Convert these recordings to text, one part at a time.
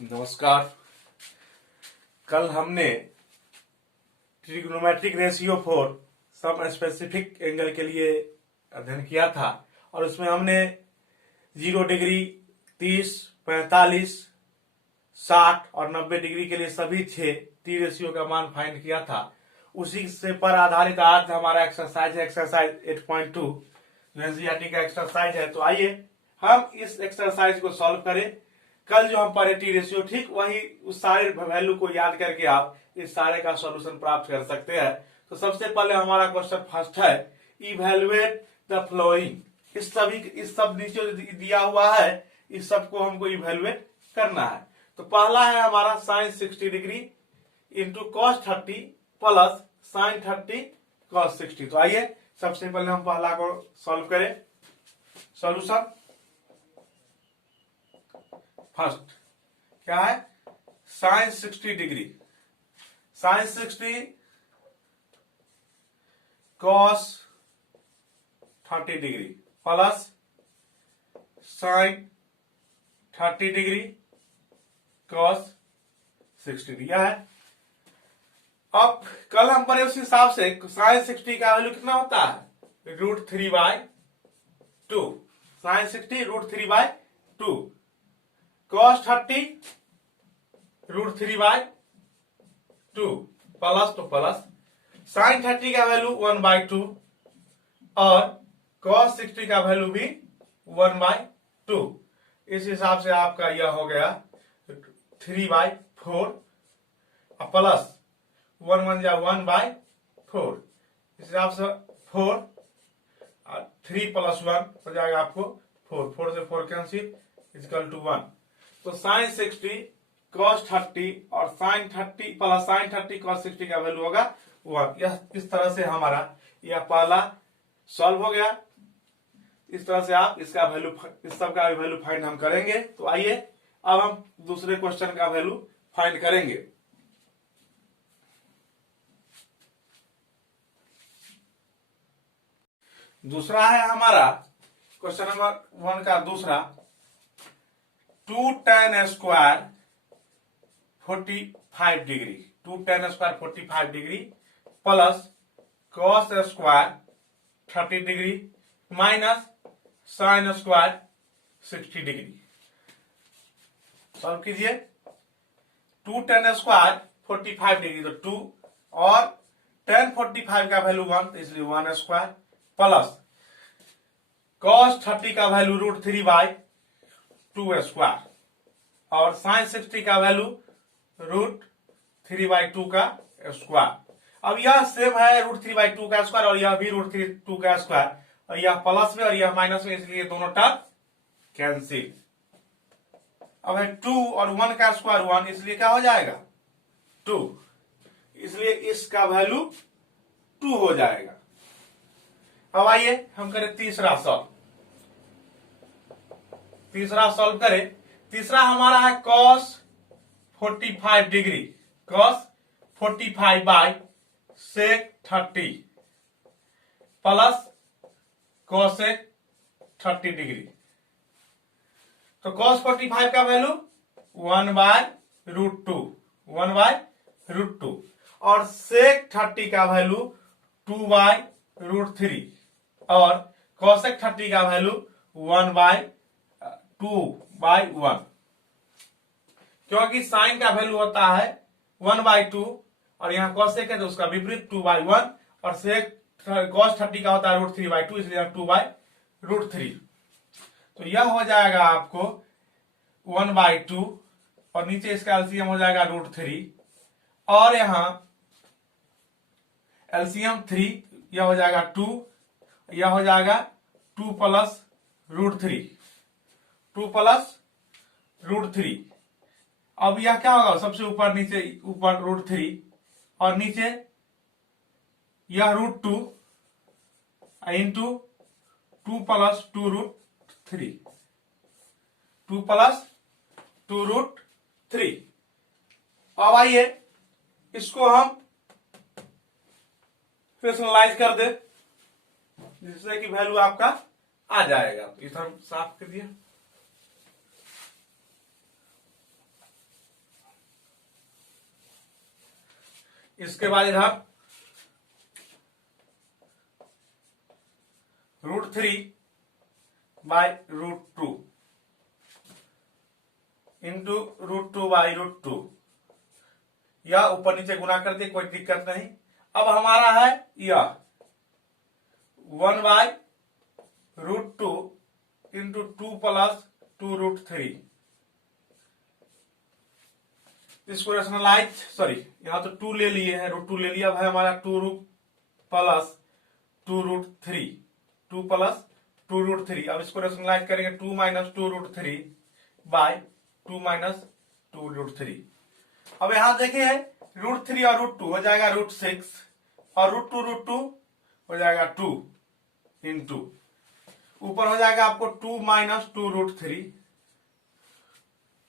नमस्कार। कल हमने trigonometric ratio for some specific angle के लिए अध्ययन किया था और उसमें हमने 0 डिग्री, 30, 45, 60 और 90 डिग्री के लिए सभी 6 टी रेशियो का मान फाइंड किया था। उसी से पर आधारित आज हमारा एक्सरसाइज है, एक्सरसाइज 8.2 जो एनसीईआरटी का एक्सरसाइज है। तो आइए हम इस एक्सरसाइज को सॉल्व करें। कल जो हम पढ़े टी रेशियो, ठीक वही उस सारे वैल्यू को याद करके आप इस सारे का सॉल्यूशन प्राप्त कर सकते हैं। तो सबसे पहले हमारा क्वेश्चन फर्स्ट है, इवैल्यूएट द फ्लोइंग। इस सब नीचे दिया हुआ है, इस सब को हमको इवैल्यूएट करना है। तो पहला है हमारा sine 60 degree into cos 30 plus sine 30 cos 60। तो आइए सबसे पहले हम पहला को सॉल्व करें। सॉल्यूशन फर्स्ट क्या है, sine 60 degree, sine 60 cos 30 degree plus sine 30 degree cos 60 degree है। अब कल हम पढ़े उस हिसाब से साइन 60 का वैल्यू कितना होता है, √3/2। साइन 60 √3/2, कॉस 30 √3/2 प्लस तो प्लस साइन 30 का वैल्यू 1/2 और कॉस 60 का वैल्यू भी 1/2। इस हिसाब से आपका यह हो गया 3/4 प्लस 1 1 जा 1/4। इस हिसाब से 4 और 3 प्लस 1 हो जाएगा आपको 4, 4 से 4 कैंसिल इक्वल टू 1। तो साइन 60 कॉस 30 और साइन 30 प्लस साइन 30 कॉस 60 का वैल्यू होगा 1। यह इस तरह से हमारा यह पहला सॉल्व हो गया। इस तरह से आप इसका वैल्यू, इस सब का वैल्यू फाइंड हम करेंगे। तो आइए अब हम दूसरे क्वेश्चन का वैल्यू फाइंड करेंगे। दूसरा है हमारा क्वेश्चन नंबर 1 का दूसरा, 2 tan square 45 degree, 2 tan square 45 degree plus cos square 30 degree minus sine square 60 degree. Solve कीजिए। 2 tan स्क्वायर 45 डिग्री तो 2 और tan 45 का वैल्यू 1 तो इसलिए 1 स्क्वायर प्लस कॉस 30 का वैल्यू √3/2 स्क्वायर और साइन 60 का वैल्यू √3/2 का स्क्वायर। अब यह सेम है √3/2 का स्क्वायर और यह भी √3/2 का स्क्वायर, और यह प्लस में और यह माइनस में, इसलिए दोनों टर्म कैंसिल। अब है 2 और 1 का स्क्वायर 1, इसलिए क्या हो जाएगा 2, इसलिए इसका वैल्यू 2 हो जाएगा। अब आइए हम करें तीसरा सॉल्व। तीसरा सॉल्व करें। तीसरा हमारा है cos 45 degree, cos 45 sec 30 plus cosec 30 degree. तो cos 45 का वैल्यू 1/√2, 1/√2 और sec 30 का वैल्यू 2/√3 और cosec 30 का वैल्यू 1/2/1। क्योंकि साइन का वैल्यू होता है 1/2 और यहाँ cosec है तो उसका विपरीत 2/1 और sec cos 30 का होता है √3/2, इसलिए 2/√3। तो यह हो जाएगा आपको 1/2 और नीचे इसका एलसीएम हो जाएगा √3 और यहाँ एलसीएम 3, यह हो जाएगा 2, यह हो जाएगा 2 प्लस √3, 2 प्लस √3। अब यह क्या होगा, सबसे ऊपर नीचे, ऊपर √3 और नीचे यह √2 इंटू 2 प्लस 2√3, 2 प्लस 2√3। अब आइए इसको हम रेशनलाइज कर दे जिससे कि वैल्यू आपका आ जाएगा। तो इसे हम साफ कर दिया। इसके बाद इधर √3 बाई √2 इंटू √2 बाई √2, यह ऊपर नीचे गुना कर दे, कोई दिक्कत नहीं। अब हमारा है यह 1 बाई √2 इंटू 2 प्लस 2√3, इसको रेशनलाइज, सॉरी यहां तो 2 ले लिए हैं, √2 ले लिया। अब है हमारा 2 प्लस 2√3, 2 प्लस 2√3। अब इसको रेशनलाइज करेंगे 2 माइनस 2√3 बाय 2 माइनस 2√3। अब यहां देखिए √3 और √2 हो जाएगा √6 और √2 हो जाएगा 2 इंटू ऊपर हो जाएगा आपको 2 माइनस 2√3,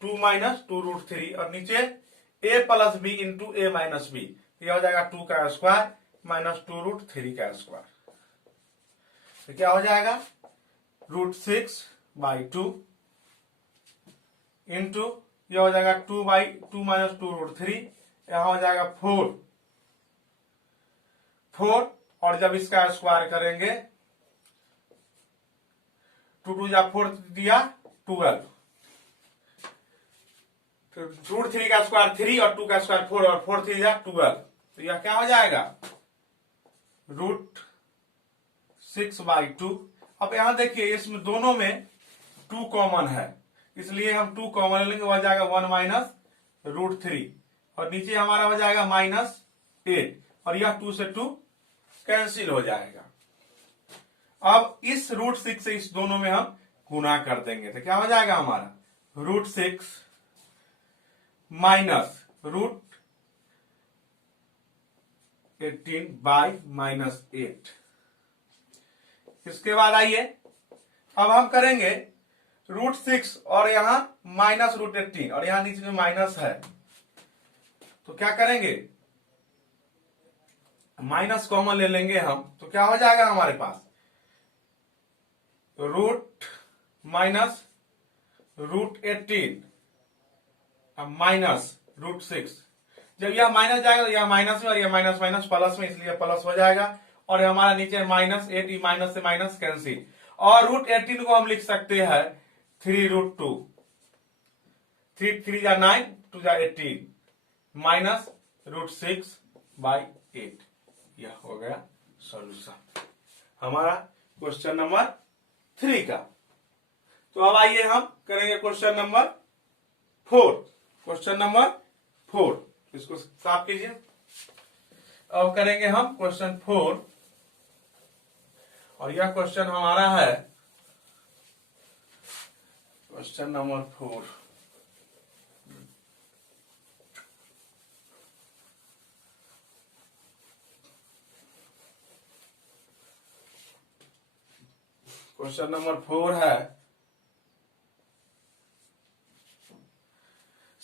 2 माइनस 2√3 और नीचे a plus b into a minus b, यह हो जाएगा 2 का स्क्वायर माइनस 2√3 का स्क्वायर। तो क्या हो जाएगा √6 बाई 2 इंटू यह हो जाएगा 2 बाई 2 माइनस 2√3, यहां हो जाएगा 4 और जब इसका स्क्वायर करेंगे 2 2 जा 4 दिया 12, तो √3 का स्क्वायर 3 और 2 का स्क्वायर 4 और 4 3 जा 12, तो यह क्या हो जाएगा √6 बाई 2। अब यहां देखिए इसमें दोनों में 2 कॉमन है, इसलिए हम 2 कॉमन लेंगे, हो जाएगा 1 माइनस √3 और नीचे हमारा हो जाएगा -8 और यह 2 से 2 कैंसिल हो जाएगा। अब इस √6 से इस दोनों में हम गुना कर देंगे, तो क्या हो जाएगा हमारा √6 माइनस √18 बाई -8। इसके बाद आइए अब हम करेंगे √6 और यहां माइनस √18 और यहां नीचे में माइनस है, तो क्या करेंगे माइनस कॉमन ले लेंगे हम, तो क्या हो जाएगा हमारे पास रूट माइनस √18 माइनस √6। जब यह माइनस जाएगा तो यह माइनस में और यह माइनस माइनस प्लस में, इसलिए प्लस हो जाएगा और हमारा नीचे -8, माइनस से माइनस कैंसिल और √18 को हम लिख सकते हैं 3√2, 3 3 जा 9, 2 जा 18 माइनस √6 बाई 8। यह हो गया सॉल्यूशन हमारा क्वेश्चन नंबर 3 का। तो अब आइए हम करेंगे क्वेश्चन नंबर 4। क्वेश्चन नंबर 4 इसको साफ कीजिए। अब करेंगे हम क्वेश्चन 4 और यह क्वेश्चन हमारा है क्वेश्चन नंबर 4। क्वेश्चन नंबर 4 है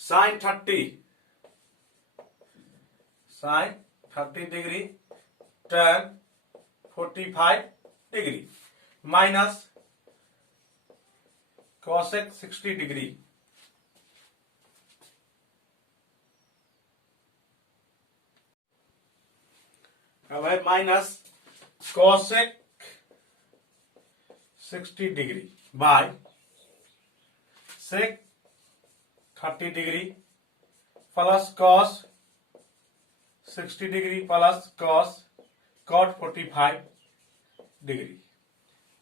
sin 30 डिग्री tan 45 डिग्री माइनस cosec 60 डिग्री। अब है minus cosec 60 degree by sec 30 degree plus cos 60 degree plus cot 45 degree.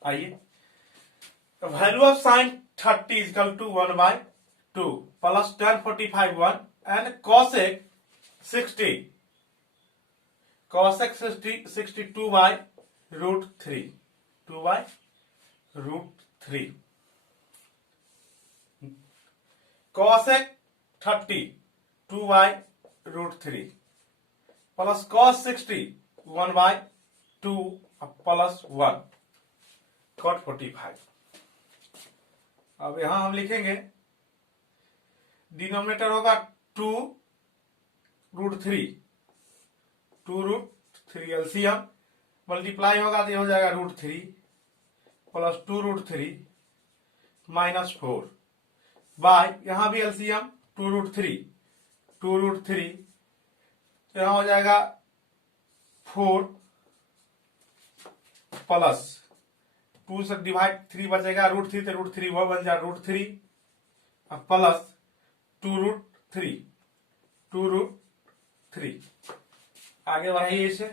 आइए value of sin 30 equal to 1/2 plus tan 45 1 and cosec 60 2/√3 2/√3 cosec 30 2/√3 plus cos 60 1/2 plus 1 cot 45। अब यहां हम लिखेंगे denominator होगा 2√3 LCM multiply होगा तो ये हो जाएगा √3 प्लस 2√3 माइनस 4 बाय यहां भी एलसीएम 2√3 तो यहां हो जाएगा 4 प्लस 2 से डिवाइड 3 बचेगा √3, तो √3 वह बन जाए √3 प्लस 2√3 2√3। आगे बढ़ाइए इसे,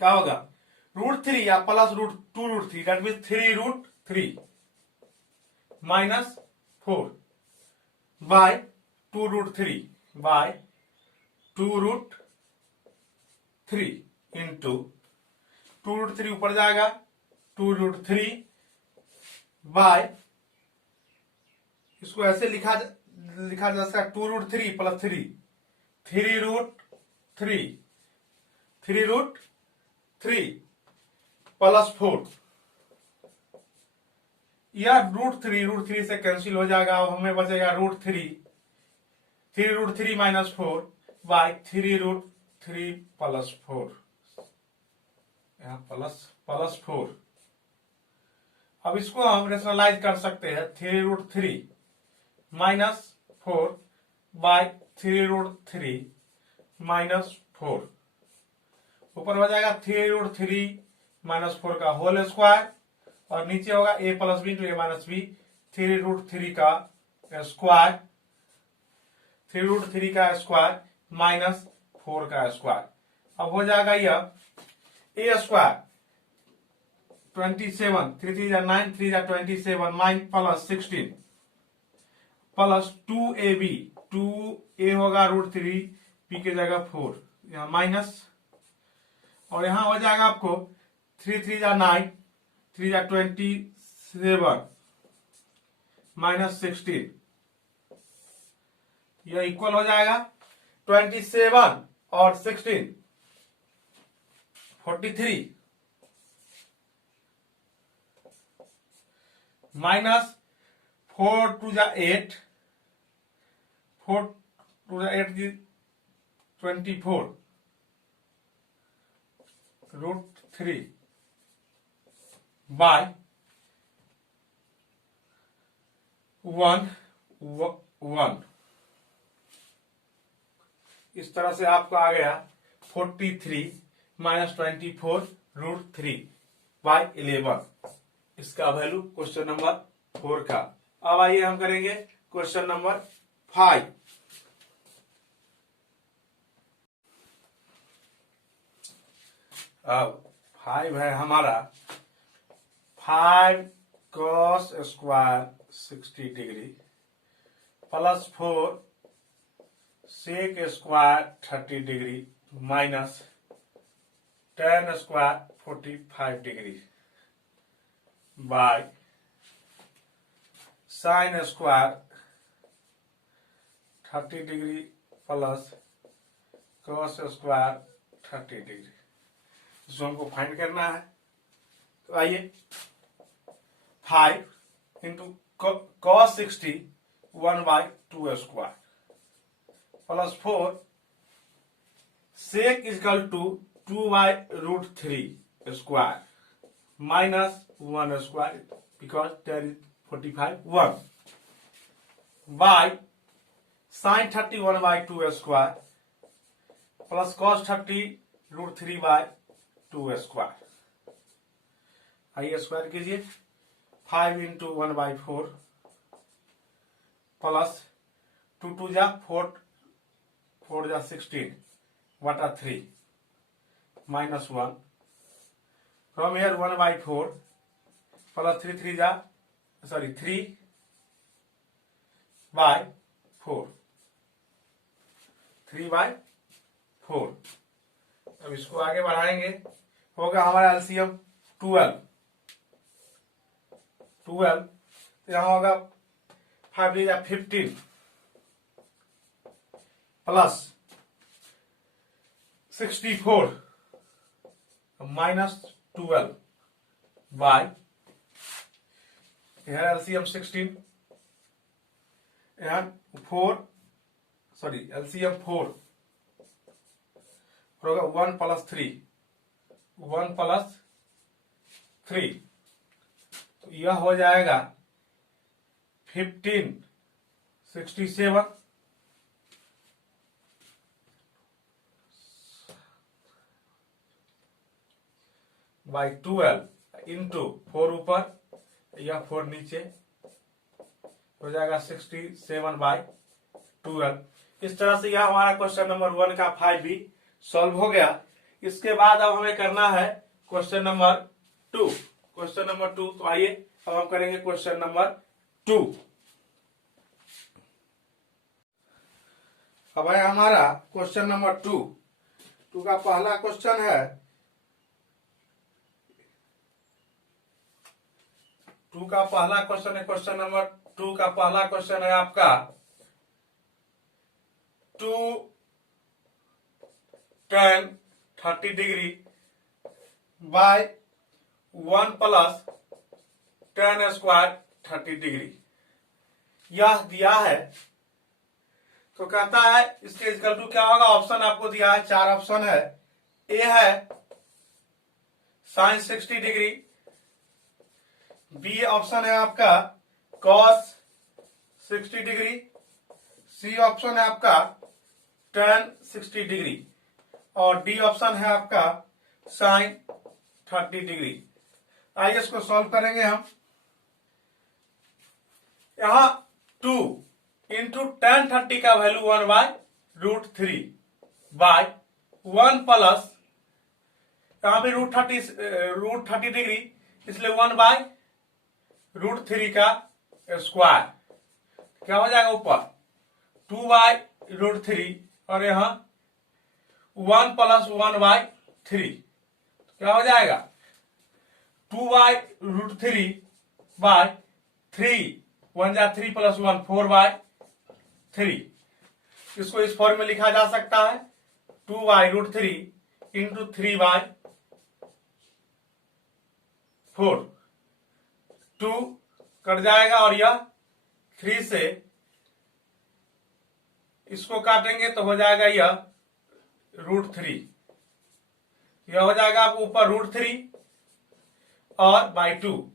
क्या होगा √3 या plus √2√3, that mean 3√3 minus 4 by 2√3 by 2√3 into 2√3 ऊपर जाएगा 2√3 बाय, इसको ऐसे लिखा जा सकता है 2√3 प्लस 3 3√3 प्लस 4, या √3 से कैंसिल हो जाएगा। अब हमें बचेगा √3 माइनस 4 बाय 3√3 प्लस 4, यहाँ प्लस 4। अब इसको हम रेशनलाइज कर सकते हैं 3√3 माइनस 4 बाय 3√3 माइनस 4, ऊपर हो जाएगा 3√3 माइनस 4 का होल स्क्वायर, और नीचे होगा a plus b to a minus b 3√3 का स्क्वायर, 3√3 का स्क्वायर माइनस 4 का स्क्वायर। अब हो जाएगा यह a square 27, 3 3 9, 3 27 9 plus 16 plus 2ab, 2a होगा √3, b की जगह 4, यहाँ माइनस, और यहां हो जाएगा आपको 3 3 9, 3 27 माइनस 16, यह इक्वल हो जाएगा 27 और 16 43 माइनस 4 2 8, 4 2 8 24 √3 बाय 1 1। इस तरह से आपको आ गया 43 माइनस 24 √3 बाय 11, इसका वैल्यू क्वेश्चन नंबर 4 का। अब आइए हम करेंगे क्वेश्चन नंबर 5। अब 5 है हमारा 5 cos square 60 degree plus 4 sec square 30 degree minus tan square 45 degree by sine square 30 degree plus cos square 30 degree. इसको हमको फाइंड करना है। तो आइए 5 into cos 60 1 by 2 square plus 4 sec is equal to 2 by √3 square minus 1 square because there is 45 1 by sine 30 1 by 2 square plus cos 30 √3 bye 2 square. आइए square कीजिए 5 into 1 by 4 plus 2 2 जा 4 4 जा 16 बटा 3 minus 1 from here 1 by 4 plus 3 3 जा 3 bye 4 3 bye 4। अब इसको आगे बढ़ाएंगे, होगा हमारा एलसीएम 12 तो यहां होगा 5 या 15 plus 64 minus 12 bye LCM 16 LCM 4 होगा 1 प्लस 3 1 प्लस 3, तो यह हो जाएगा 15 67 बाई 12 इंटू 4 ऊपर या 4 नीचे हो जाएगा 67/12। इस तरह से यह हमारा क्वेश्चन नंबर 1 का 5B सॉल्व हो गया। इसके बाद अब हमें करना है क्वेश्चन नंबर 2। क्वेश्चन नंबर 2, तो आइए अब हम करेंगे क्वेश्चन नंबर 2। अब है हमारा क्वेश्चन नंबर 2 का पहला क्वेश्चन है 2 का पहला क्वेश्चन है, क्वेश्चन नंबर 2 का पहला क्वेश्चन है आपका 2 tan 30 degree by 1 plus tan square 30 degree यह दिया है। तो कहता है इसके इक्वल टू क्या होगा। ऑप्शन आपको दिया है, 4 ऑप्शन है। ए है sin 60 डिग्री, बी ऑप्शन है आपका cos 60 डिग्री, सी ऑप्शन है आपका tan 60 डिग्री और डी ऑप्शन है आपका sin 30 डिग्री। आइए इसको सॉल्व करेंगे हम। यहां 2 इंटू tan 30 का वैल्यू 1/√3 बाय 1 प्लस यहां पे √30 डिग्री इसलिए 1/√3 का स्क्वायर क्या हो जाएगा ऊपर 2/√3 और यहां 1 प्लस 1/3 क्या हो जाएगा 2/√3 बाय 3 1 जा 3 प्लस 1 4/3। इसको इस फॉर्म में लिखा जा सकता है 2/√3 इंटू 3/4। 2 कट जाएगा और यह 3 से इसको काटेंगे तो हो जाएगा यह √3। यह हो जाएगा आपको ऊपर √3 और बाई 2।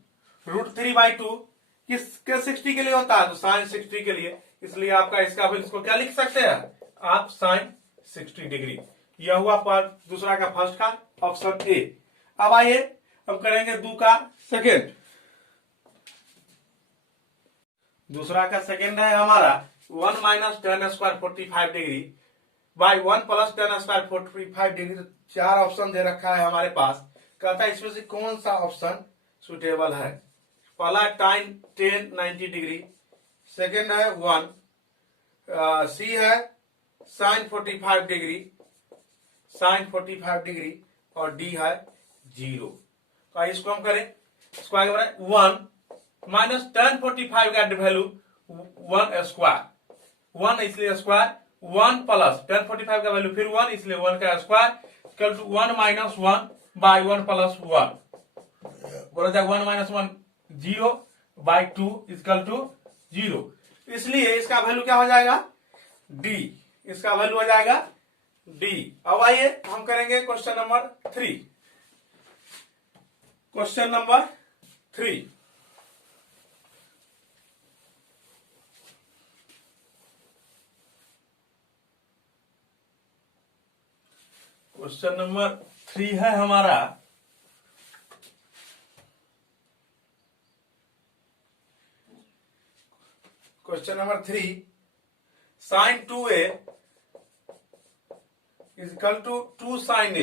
√3/2 किसके 60 के लिए होता है तो sin 60 के लिए, इसलिए आपका इसको क्या लिख सकते हैं आप sin 60 डिग्री। यह हुआ पर दूसरा का फर्स्ट का ऑप्शन ए। अब आइए हम करेंगे 2 का सेकेंड। दूसरा का सेकेंड है हमारा 1 minus tan square 45 degree by 1 plus tan square 45 degree. 4 option दे रखा है हमारे पास। कहता है इसमें से कौन सा ऑप्शन सुटेबल है। पहला tan 90 डिग्री, सेकेंड है 1, सी है sin 45 डिग्री और डी है 0। तो इसको हम करें, इसको आगे बढ़ाएं 1 माइनस tan 45 का वैल्यू 1 स्क्वायर, 1 इसलिए स्क्वायर 1 प्लस tan 45 का वैल्यू फिर 1 इसलिए 1 का square equal to 1 minus 1 by 1 plus 1 बोला जाए 1 माइनस 1 0 बाई 2 इक्वल टू 0। इसलिए इसका वैल्यू क्या हो जाएगा डी। इसका वैल्यू हो जाएगा डी। अब आइए हम करेंगे question number 3। Question number 3 question number 3 है हमारा question number 3 sin 2a is equal to 2 sin a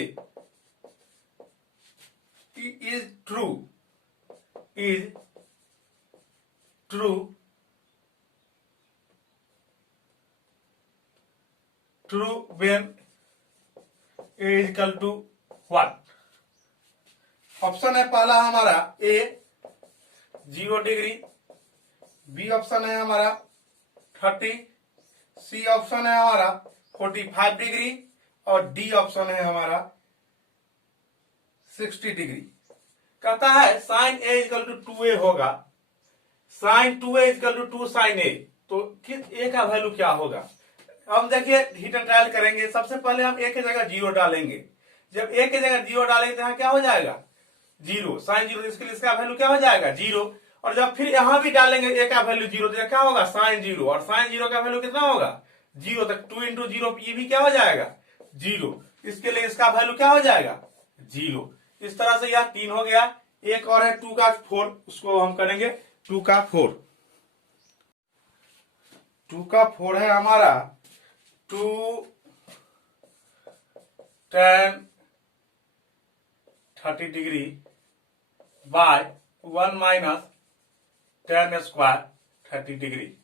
is true when a is equal to 1। Option है पहला हमारा ए 0 डिग्री, बी ऑप्शन है हमारा 30, सी ऑप्शन है हमारा 45 डिग्री और डी ऑप्शन है हमारा 60 डिग्री। कहता है sine A equal to 2a होगा, sine 2a equal to 2 sine A. तो किस ए का वैल्यू क्या होगा। हम देखिए हिट एंड ट्रायल करेंगे। सबसे पहले हम ए की जगह 0 डालेंगे। जब ए की जगह 0 डालेंगे तो यहाँ क्या हो जाएगा 0, साइन 0, इसके लिए इसका वैल्यू क्या हो जाएगा 0। और जब फिर यहां भी डालेंगे ए का वैल्यू 0 तो क्या होगा साइन 0 और साइन 0 का वैल्यू कितना होगा 0 तक 2 इंटू 0 ये भी क्या हो जाएगा 0। इसके लिए इसका वैल्यू क्या हो जाएगा 0। इस तरह से यह 3 हो गया। एक और है 2 का 4, उसको हम करेंगे 2 का 4। 2 का 4 है हमारा 2 tan 30 degree by 1 minus tan square 30 degree.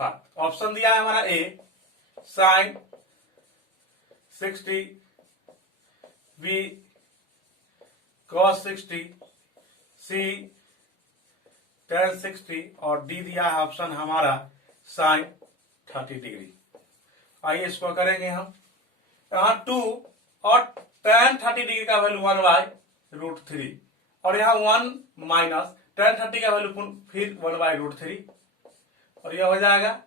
Option दिया है हमारा ए साइन 60, बी cos 60, सी tan 60 और डी दिया है ऑप्शन हमारा साइन 30 डिग्री। आइए इसको करेंगे हम। यहाँ 2 और tan 30 डिग्री का वैल्यू 1/√3 और यहाँ 1 माइनस tan 30 का वैल्यू फिर 1/√3 और यह हो जाएगा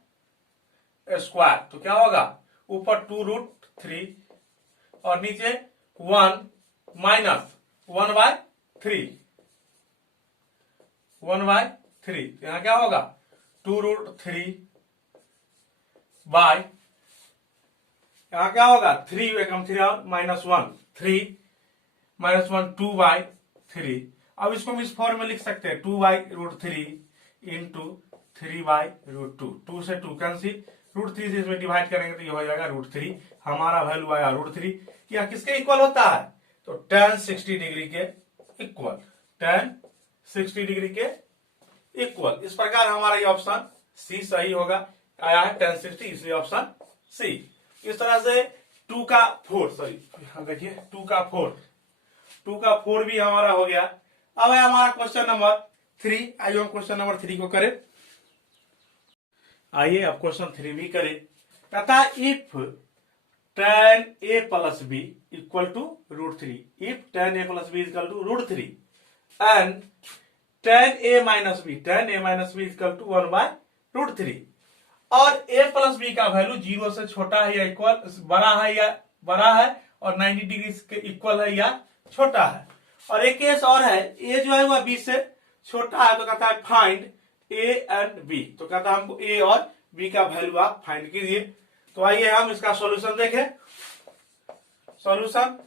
स्क्वायर। तो क्या होगा, ऊपर 2√3 और नीचे 1 माइनस 1/3 यहाँ क्या होगा 2√3 बाय यहाँ क्या होगा 3 एकम 3 और माइनस 1 3 माइनस 1 2/3। अब इसको हम इस फॉर्म में लिख सकते हैं 2/√3 इंटू 3/√2। 2 से 2 कैंसिल, √3 से इसमें डिवाइड करेंगे तो ये हो जाएगा √3। हमारा वैल्यू आया √3। यह किसके इक्वल होता है, तो tan 60 डिग्री के इक्वल, tan 60 डिग्री के इक्वल। इस प्रकार हमारा ये ऑप्शन सी सही होगा, आया है tan 60, इसलिए ऑप्शन सी। इस तरह से 2 का 4, सॉरी देखिए 2 का 4 भी हमारा हो गया। अब है हमारा क्वेश्चन नंबर 3। आइए हम क्वेश्चन नंबर 3 को करें। आइए अब क्वेश्चन 3 भी करें। कहता if tan a plus b equal to √3, if tan a plus b equal to √3 and tan a minus b equal to 1/√3 और a प्लस b का वैल्यू 0 से छोटा है या इक्वल बड़ा है और 90 डिग्री के इक्वल है या छोटा है। और एक केस और है, a जो है वह b से छोटा है, तो कहता है फाइंड a एंड b। तो कहता है हमको a और b का वैल्यू आप फाइंड कीजिए। तो आइए हम इसका सॉल्यूशन देखें। सॉल्यूशन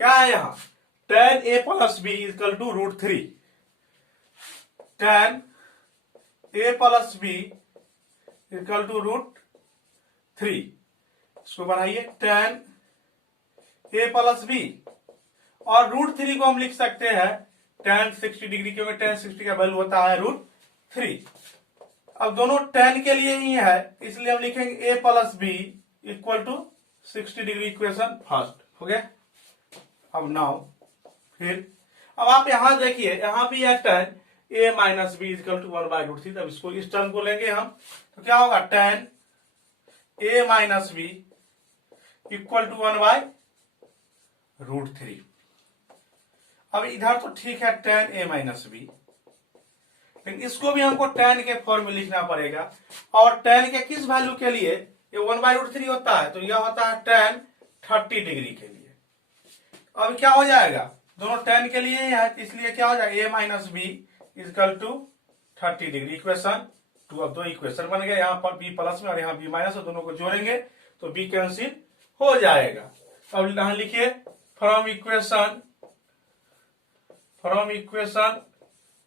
क्या है, यहाँ tan a plus b equal to √3, tan a plus b equal to √3। इसको बढ़ाइए, tan a प्लस b और √3 को हम लिख सकते हैं tan 60 डिग्री, क्योंकि tan 60 का वैल्यू होता है √3। अब दोनों tan के लिए ही है, इसलिए हम लिखेंगे a plus b equal to 60 degree. Equation first हो गया। अब नाउ फिर अब आप यहां देखिए, यहां भी है tan a minus b equal to 1/√3। तब इसको इस टर्म को लेंगे हम, तो क्या होगा tan a minus b equal to 1/√3। अब इधर तो ठीक है tan a माइनस बी, लेकिन इसको भी हमको tan के फॉर्म में लिखना पड़ेगा। और tan के किस वैल्यू के लिए, ये 1/√3 होता है, तो यह होता है tan 30 डिग्री के लिए। अब क्या हो जाएगा, दोनों tan के लिए है, इसलिए क्या हो जाएगा a minus b equal to 30 degree. Equation 2, अब दो इक्वेशन बन गए, यहाँ पर b प्लस में और यहाँ b माइनस, दोनों को जोड़ेंगे तो b कैंसिल हो जाएगा। अब यहाँ लिखिए from equation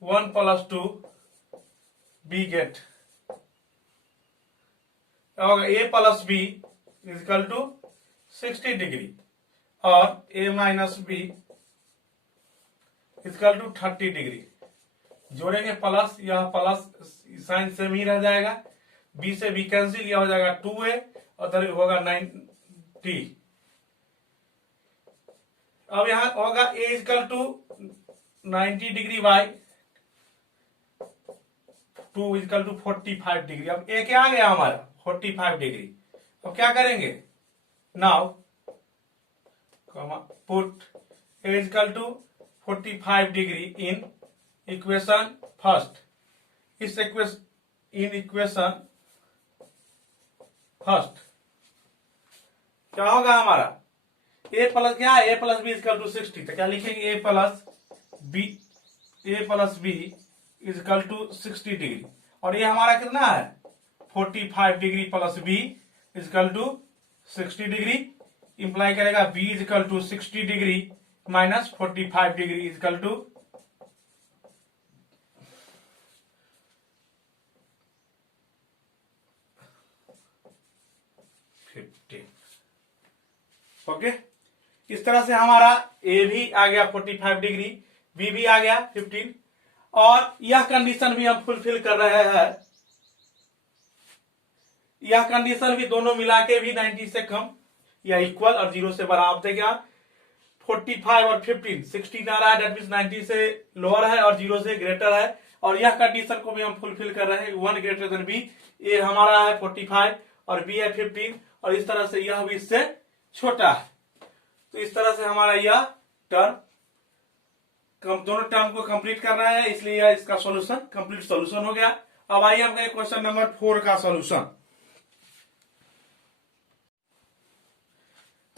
1 plus 2 b get होगा a plus b equal to 60 degree और a minus b equal to 30 degree. जोड़ेंगे प्लस, यह प्लस साइन सेम ही रह जाएगा, b से b कैंसिल, यह हो जाएगा 2a और इधर होगा 90। अब यहां होगा a equal to 90 degree by 2 equal to 45 degree. अब a क्या आ गया हमारा 45 डिग्री। अब क्या करेंगे, now put a equal to 45 degree in equation first. इस इक्वेशन फर्स्ट क्या होगा हमारा, a प्लस क्या है, a plus b equal to 60। तो क्या लिखेंगे, a plus b equal to 60 degree और ये हमारा कितना है 45 degree plus b equal to 60 degree. Imply करेगा b equal to 60 degree minus 45 degree is equal to 15। Okay, इस तरह से हमारा ए भी आ गया 45 डिग्री, बी भी आ गया 15, और यह कंडीशन भी हम फुलफिल कर रहे हैं। यह कंडीशन भी दोनों मिला के भी 90 से कम या इक्वल और 0 से बड़ा। आप देखिए 45 और 15 16 आ रहा है, दैट मीन्स 90 से लोअर है और 0 से ग्रेटर है, और यह कंडीशन को भी हम फुलफिल कर रहे हैं, 1 ग्रेटर देन बी। ए हमारा है 45 और बी है 15, और इस तरह से यह भी इससे छोटा है। तो इस तरह से हमारा यह टर्म दोनों टर्म को कंप्लीट कर रहा है, इसलिए यह इसका सॉल्यूशन कंप्लीट सॉल्यूशन हो गया। अब आइए हम क्वेश्चन नंबर 4 का सॉल्यूशन।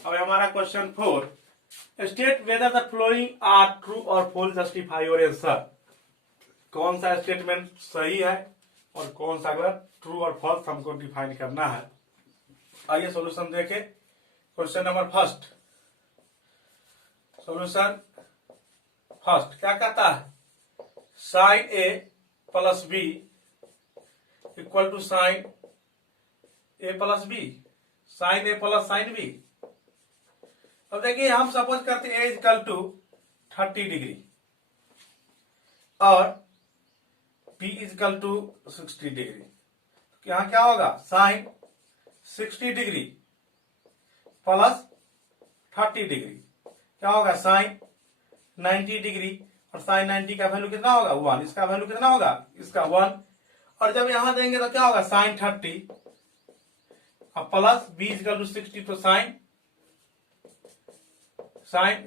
अब हमारा question 4, state whether the following are true और फॉल्स, जस्टिफाई योर आंसर। कौन सा स्टेटमेंट सही है और कौन सा गलत, ट्रू और फॉल्स हमको डिफाइन करना है। आइए सॉल्यूशन देखें। Question number first, solution first क्या कहता है, sine a plus b equal to sine a plus b, sine a plus sine b. अब देखिए हम सपोज करते हैं ए इक्वल टू 30 डिग्री और बी इक्वल टू 60 डिग्री। तो यहां क्या होगा, साइन 60 डिग्री प्लस 30 डिग्री क्या होगा, साइन 90 डिग्री, और साइन 90 का वैल्यू कितना होगा 1, इसका वैल्यू कितना होगा, इसका 1। और जब यहां देंगे तो क्या होगा, साइन 30 और प्लस बी इक्वल टू 60, तो साइन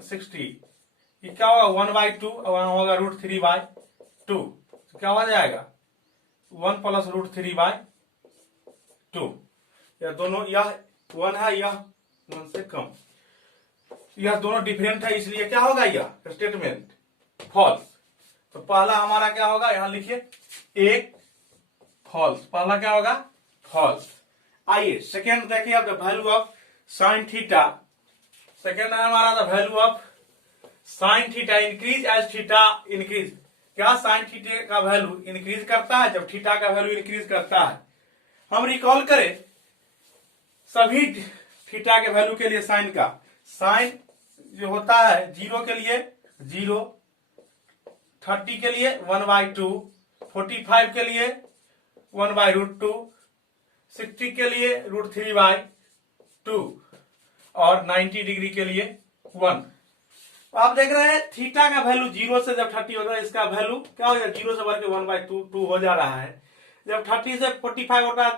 60 ये क्या होगा 1/2 और वहां होगा √3/2, तो क्या हो जाएगा 1 प्लस √3/2। यह दोनों, यह 1 है, यह 1 से कम, यह दोनों डिफरेंट है, इसलिए क्या होगा यह स्टेटमेंट फॉल्स। तो पहला हमारा क्या होगा, यहां लिखिए एक फॉल्स, पहला क्या होगा फॉल्स। आइए सेकेंड देखिए, अब the value of sine theta, second है हमारा the value of sine theta increase as theta increase. क्या साइन थीटा का वैल्यू इंक्रीज करता है जब थीटा का वैल्यू इंक्रीज करता है। हम रिकॉल करें सभी थीटा के वैल्यू के लिए साइन का, साइन जो होता है 0 के लिए 0, 30 के लिए 1/2, 45 के लिए 1/√2, 60 के लिए √3/2 और 90 डिग्री के लिए 1। तो आप देख रहे हैं थीटा का वैल्यू 0 से जब 30 होता है, इसका वैल्यू क्या हो जाएगा 0 से बढ़ के 1/2 हो जा रहा है। जब 30 से 45 होता है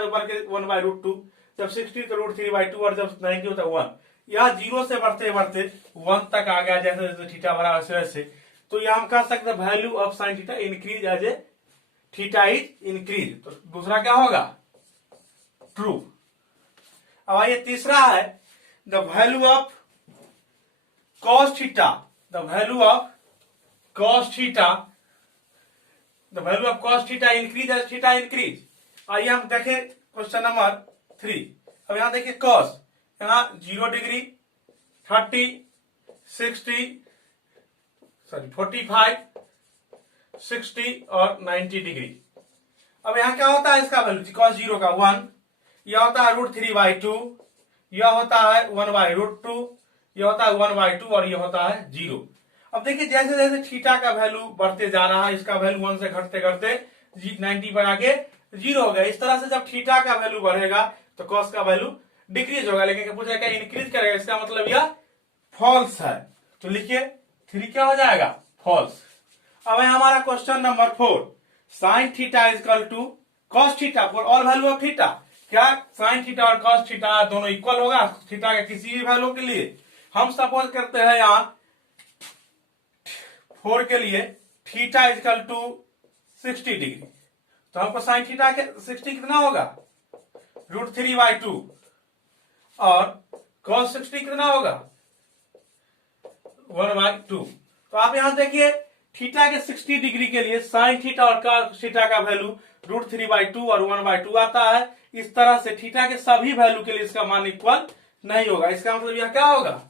तो बढ़ के 1/√2, जब 60 तो √3/2, और जब 90 होता है 1। यह 0 से बढ़ते बढ़ते 1 तक आ गया, जैसे जैसे थीटा बढ़ा वैसे वैसे। तो यह हम कह सकते हैं value of sine theta increase as a theta is increase. तो दूसरा क्या होगा ट्रू। अब आइए तीसरा है the value of cos theta, the value of cos theta, the value of cos theta increase as theta increase. आइए हम देखें क्वेश्चन नंबर 3। अब यहां देखिए cos, यहां 0 डिग्री 30 60 45 60 और 90 डिग्री। अब यहां क्या होता है इसका वैल्यू cos 0 का 1, यह होता है √3/2, यह होता है 1/√2, यह होता है 1/2 और यह होता है 0। अब देखिए जैसे जैसे थीटा का वैल्यू बढ़ते जा रहा है, इसका वैल्यू 1 से घटते घटते 90 पर आके 0 हो गया। इस तरह से जब थीटा का वैल्यू बढ़ेगा तो cos का वैल्यू डिक्रीज होगा, लेकिन पूछा क्या इंक्रीज करेगा, इसका मतलब यह फॉल्स है। तो लिखिए 3 क्या हो जाएगा फॉल्स। अब है हमारा question number 4, sine theta is equal to cos theta for all value of theta. क्या साइन थीटा और cos थीटा दोनों इक्वल होगा थीटा के किसी भी वैल्यू के लिए। हम सपोज करते हैं यहां 4 के लिए theta is equal to 60 degree, तो हमको साइन थीटा के 60 कितना होगा √3/2 और cos 60 कितना होगा 1/2। तो आप यहां देखिए थीटा के 60 डिग्री के लिए साइन थीटा और cos थीटा का वैल्यू √3/2 और 1/2 आता है। इस तरह से थीटा के सभी वैल्यू के लिए इसका मान इक्वल नहीं होगा, इसका मतलब यह क्या होगा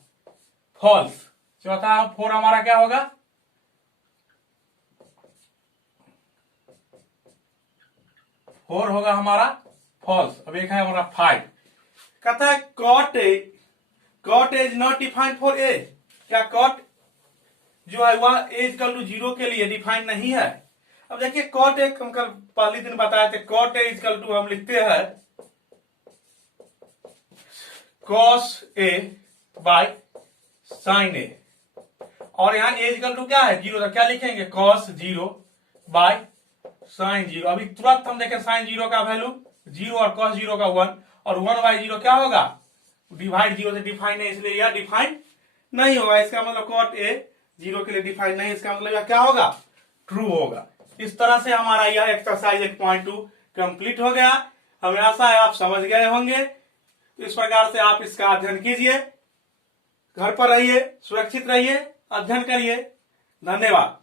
फॉल्स। चौथा 4 हमारा क्या होगा, फोर होगा हमारा फॉल्स। अब एक है हमारा 5। कहता है cot a is not defined for a. क्या कॉट जो है वह ए इक्वल टू 0 के लिए डिफाइंड नहीं है। अब देखिए कॉट ए हम कल पहले दिन बताए थे, कॉट ए इक्वल टू हम लिखते हैं कॉस ए बाय साइन ए, और यहाँ ए इक्वल टू क्या है 0, तो क्या लिखेंगे कॉस 0 बाय साइन 0। अभी तुरंत हम देखें साइन 0 का वैल्यू 0 और कॉस 0 का 1, और 1 बाय 0 क्या होगा, डिवाइड 0 से डिफाइन है, इसलिए यह डिफाइन नहीं होगा। इसका मतलब कॉट ए 0 के लिए डिफाइन नहीं, इसका मतलब यह क्या होगा, ट्रू होगा। इस तरह से हमारा यह एक्सरसाइज 1.2 कंप्लीट हो गया। हमें आशा है आप समझ गए होंगे। इस प्रकार से आप इसका अध्ययन कीजिए, घर पर रहिए, सुरक्षित रहिए, अध्ययन करिए। धन्यवाद।